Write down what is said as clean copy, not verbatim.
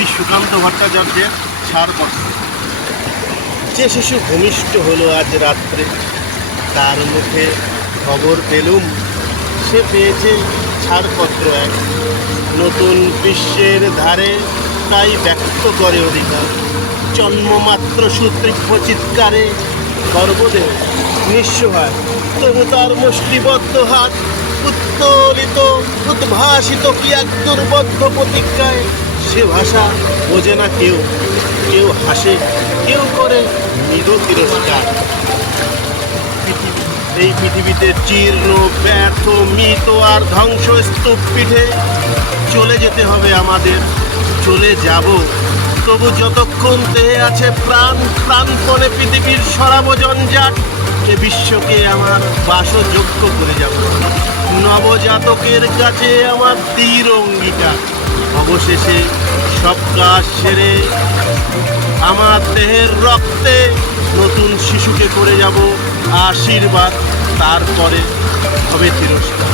কবি সুকান্ত ভট্টাচার্যের ছাড়পত্র। যে শিশু ভূমিষ্ঠ হলো আজ রাত্রে, তার মুখে খবর পেলুম সে পেয়েছে ছাড়পত্র এক। নতুন বিশ্বের ধারে তাই ব্যক্ত করে অধিকার। জন্মমাত্র সুতীব্র চিৎকারে গর্বদেহ নিঃস্ব হয়, তবু তার মুষ্টিবদ্ধ হাত উত্তোলিত উদ্ভাসিত কি এক দুর্বদ্ধ প্রতিজ্ঞায়। সে ভাষা বোঝে না কেউ, কেউ হাসে, কেউ করে মৃদু তিরস্কার। এই পৃথিবীতে জীর্ণ ব্যর্থ মৃত আর ধ্বংসস্তূপ পিঠে চলে যেতে হবে আমাদের, চলে যাব। তবু যতক্ষণ দেহে আছে প্রাণ, প্রাণপণে পৃথিবীর সরাবজঞ্জাট এ বিশ্বকে আমার বাসযোগ্য করে যাব। নবজাতকের কাছে আমার দৃঢ় অঙ্গীকার, অবশেষে সব কাজ সেরে আমার দেহের রক্তে নতুন শিশুকে করে যাব আশীর্বাদ, তারপরে হবে তিরস্কার।